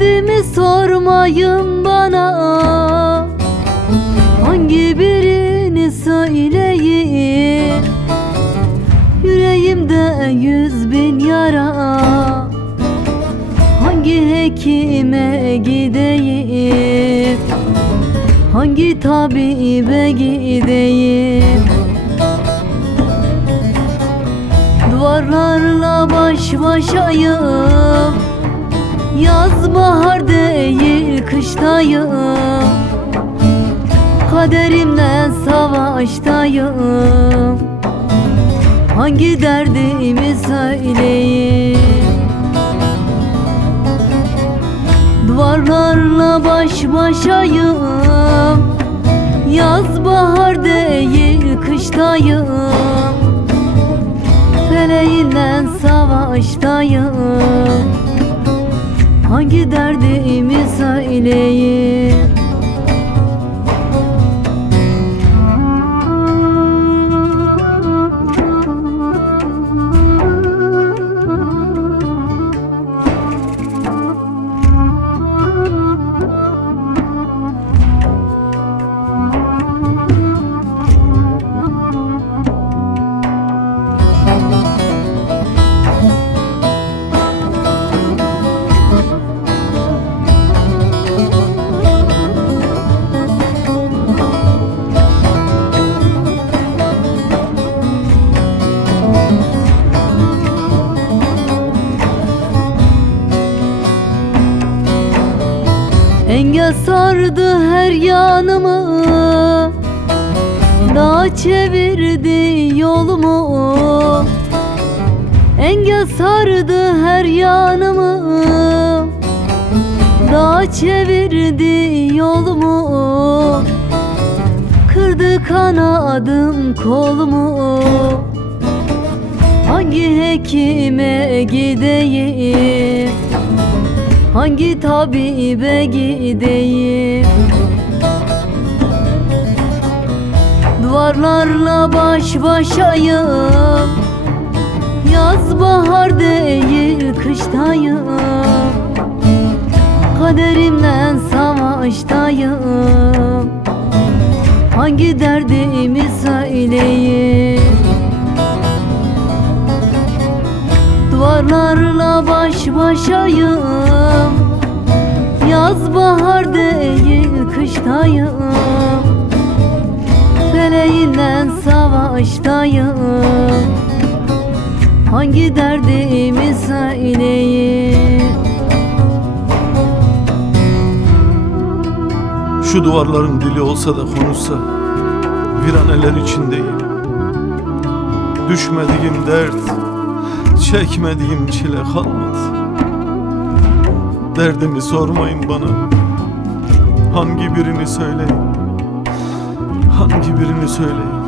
Derdimi sormayın bana, hangi birini söyleyeyim? Yüreğimde 100.000 yara, hangi hekime gideyim? Hangi tabibe gideyim? Duvarlarla baş başayım, yaz bahar değil kıştayım. Kaderimle savaştayım, hangi derdimi söyleyeyim? Duvarlarla baş başayım, yaz bahar değil kıştayım. Feleğinle savaştayım, hangi derdimi söyleyeyim? Engel sardı her yanımı, dağ çevirdi yolumu. Engel sardı her yanımı, dağ çevirdi yolumu. Kırdı kanadım kolumu, hangi hekime gideyim? Hangi tabibe gideyim? Duvarlarla baş başayım, yaz bahar değil kıştayım. Kaderimle savaştayım, hangi derdimi söyleyeyim? Duvarlarla baş başayım, yaz bahar değil kıştayım. Feleğinle savaştayım, hangi derdimi söyleyeyim? Şu duvarların dili olsa da konuşsa, viraneler içindeyim. Düşmediğim dert, çekmediğim çile kalmadı. Derdimi sormayın bana, hangi birini söyleyeyim? Hangi birini söyleyeyim?